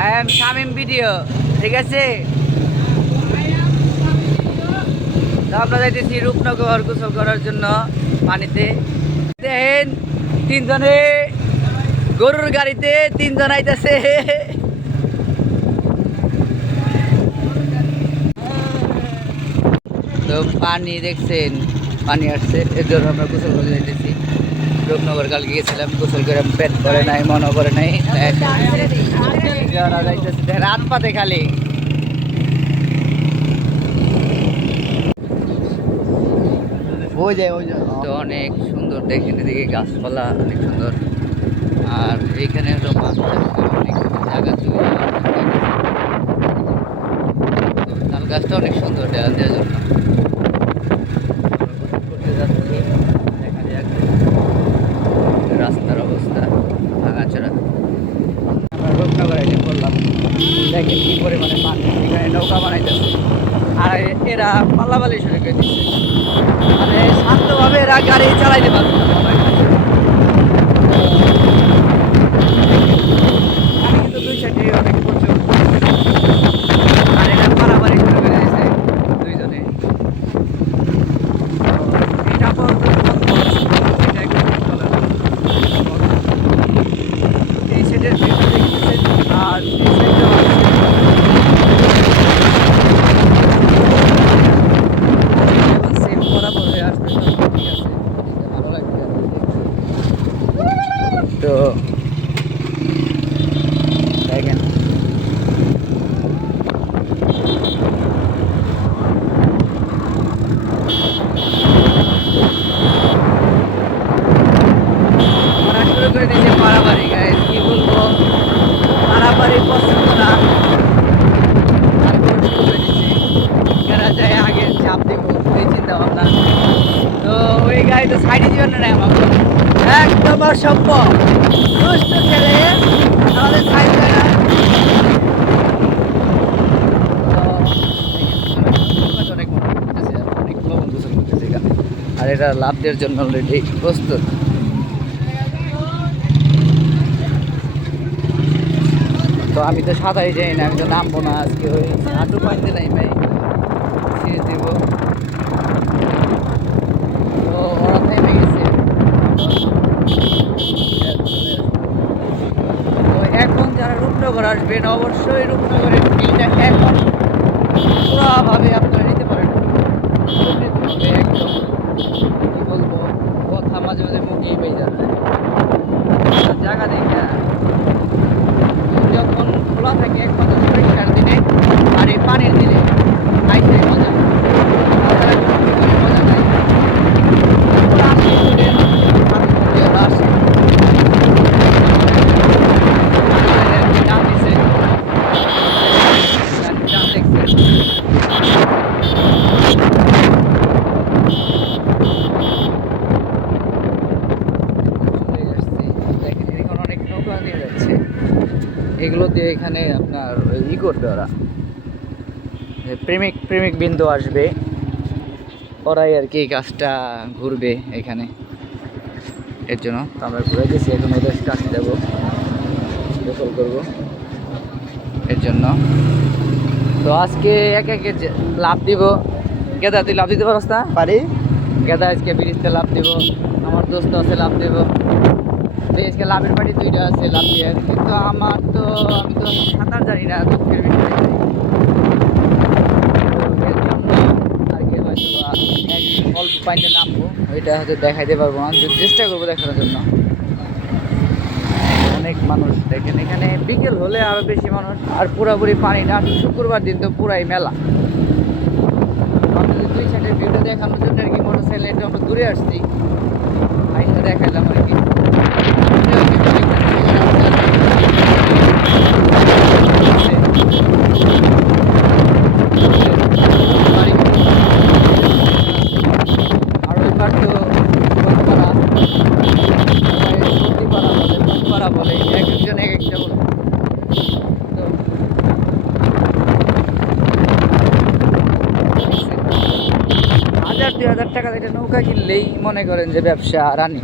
I am Shamim video, ঠিক আছে। তো আমরা যাইতেছি রূপনগর গোসল করার জন্য পানিতে। দেখেন তিনজনে গরুর গাড়িতে তিনজন আইতেছে। তো পানি দেখছেন, পানি আসছে, এর জন্য আমরা গোসল করে যাইতেছি। রূপনগর কালকে গেছিলাম, গোসল করে পেট করে নাই, মনও করে নাই। যাইতেছি রাত পাতে খালি। তো অনেক সুন্দর দেখেন, এদিকে গাছপালা অনেক সুন্দর। আর এইখানে হলো মাছ অনেক জায়গা জুড়ে তাল গাছটা অনেক সুন্দর ডেলা দেওয়ার জন্য। করতে যাচ্ছি, দেখা যাক রাস্তার অবস্থা ভাঙাচোরা। আমরা রূপনগর এসে করলাম, দেখেন কি পরিমাণে পানি, এখানে নৌকা বানাইতেছে। আর এরা পাল্লাবালি শুরু করে দিচ্ছে, মানে শান্তভাবে এরা গাড়ি চালাইতে পারবে না। কিন্তু দুই সাইডে অনেক প্রচুর, আর এটা পারাপারি শুরু করে দিয়েছে দুইজনে। এটা এই সাইডের আর তো দেখেন শুরু করে দিয়েছে পারাবাড়ি। গায়ে কি বলবো, পারাবাড়ি পছন্দ না, তারপর শুরু করে দিচ্ছে এরা যায় আগে চাপ দিব এই চিন্তা ভাবনা। তো ওই গাড়ি তো সাইডে দিবেন না আমাকে, একদম অসম্ভব দুষ্ট ছেলে আমাদের সাইড দেয় না। আর এটা লাভ দেওয়ার জন্য অলরেডি প্রস্তুত। তো আমি তো সাঁতারে যাই না, আমি তো নামবো না আজকে, ওই হাঁটু পাইতে নাই ভাই, ছিঁড়ে দেব। তো ওরা থেমে গেছে। তো এখন যারা রূপনগর আসবেন, অবশ্যই রূপনগরের ফিলটা এখন পুরোভাবে আপনারা নিতে পারেন। একদম কি বলবো, কথা মাঝে মাঝে মুখেই পেয়ে যাবে। জায়গা দেখে যখন খোলা থাকে একমাত্র পরিষ্কার দিনে, আর এই পানির দিনে খাইতে মজা, মজা নাই। এগুলো দিয়ে এখানে আপনার ই করবে ওরা, প্রেমিক প্রেমিক বিন্দু আসবে, ওরাই আর কি এই কাজটা ঘুরবে এখানে। এর জন্য তো আমরা ঘুরে গেছি, এখন ওদের কাছে যাবো, গোসল করবো এর জন্য। তো আজকে একে একে লাভ দিব। গেদা তুই লাভ দিতে পারস না? পারি। গেদা আজকে ব্রিজতে লাভ দিব, আমার দোস্ত আছে লাভ দেব। আজকে লাভের পার্টি দুইটা আছে লাভ দিয়ে, কিন্তু আমার তো আমি তো সাঁতার জানি না, দুঃখের বিষয়। এর জন্য আর কি হয়তো অল্প পানিতে নামবো, ওইটা হয়তো দেখাইতে পারবো না, চেষ্টা করবো দেখানোর জন্য। অনেক মানুষ দেখেন এখানে, বিকেল হলে আরো বেশি মানুষ। আর পুরোপুরি পানি না, শুক্রবার দিন তো পুরাই মেলা। আমাদের দুই সাইডের ভিউটা দেখানোর জন্য আর কি মোটরসাইকেল একটু আমরা দূরে আসছি, আইসা দেখাইলাম আর কি। আর ওই পার তো বলে, এক একজন এক একটা বলে। তো 1000-2000 টাকা একটা নৌকা কিনলেই মনে করেন যে ব্যবসা রানি।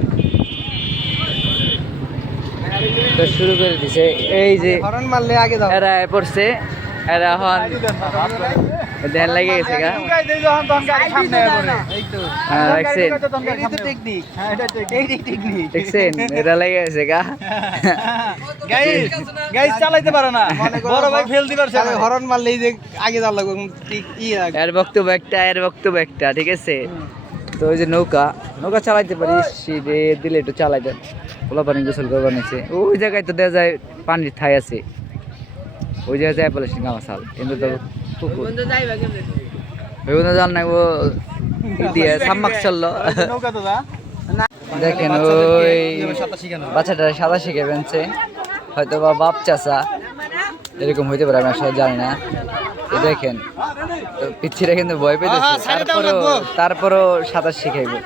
তো শুরু করে দিছে এই যে হরন মারলে আগে যাও এরা পড়ছে এরা এখন ধ্যান লাগে গেছে গা দেখছেন দেখছেন এরা লেগে গেছে গা গাইস চালাইতে পারে না বড় ভাই ফেল দিবার হরন মারলে এই যে আগে যাওয়া লাগবে ঠিক এর বক্তব্য একটা ঠিক আছে তো ওই যে নৌকা চালাইতে পারিস রে দিলে একটু চালাই দেন ওলা পানি গোসল করবার নিচে ওই জায়গায় তো দেওয়া যায় পানির ঠাই আছে ওই জায়গায় যায় বলে গামাশাল কিন্তু তো পুকুর ওই জাল না ও দিয়ে সাম্মাক চললো দেখেন ওই বাচ্চাটা সাঁতার শিখে ফেলছে হয়তো বা বাপ চাচা এরকম হইতে পারে আমি আসলে জানি না তো দেখেন তো পিচ্ছিরা কিন্তু ভয় পেতেছে তারপরও সাঁতার শিখাইবে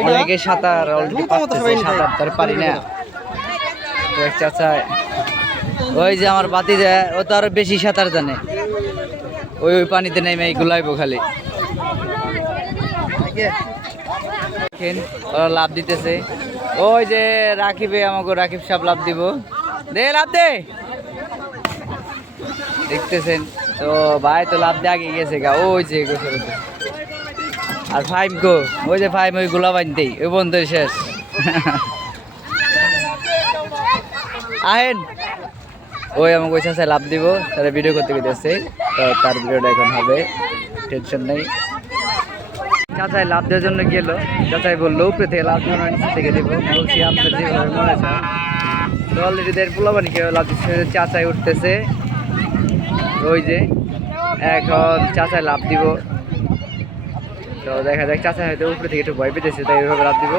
অনেকে সাঁতার অলরেডি পারতেছে সাঁতার তার পারি না তো এক চাচা ওই যে আমার বাতি যায় ও তো আরো বেশি সাঁতার জানে ওই পানিতে নেমে গুলাইবো খালি ওরা লাভ দিতেছে ওই যে রাকিবে আমাকে রাকিব সাহেব লাভ দিব দে লাভ দে দেখতেছেন তো ভাই তো লাভ দিয়ে আগে গেছে গা ওই যে আর ফাইম গো ওই যে ফাইম ওই গোলা বানতেই ওই বন্ধু শেষ আহেন ওই আমাকে ওই চাষায় লাভ দিব তারা ভিডিও করতে গেছে তো তার ভিডিওটা এখন হবে টেনশন নেই চাচাই লাভ দেওয়ার জন্য গেল চাচাই বললো উপরে থেকে লাভ দেওয়ার নিচে থেকে দেবো বলছি আপনার যেভাবে মনে আছে তো অলরেডি দেড় পোলাবানি কেউ লাভ দিচ্ছে চাচাই উঠতেছে ওই যে এখন চাচাই লাভ দিব তো দেখা যাক চাচা হয়তো উপরে থেকে একটু ভয় পেতেছে তাই ওইভাবে লাভ দিব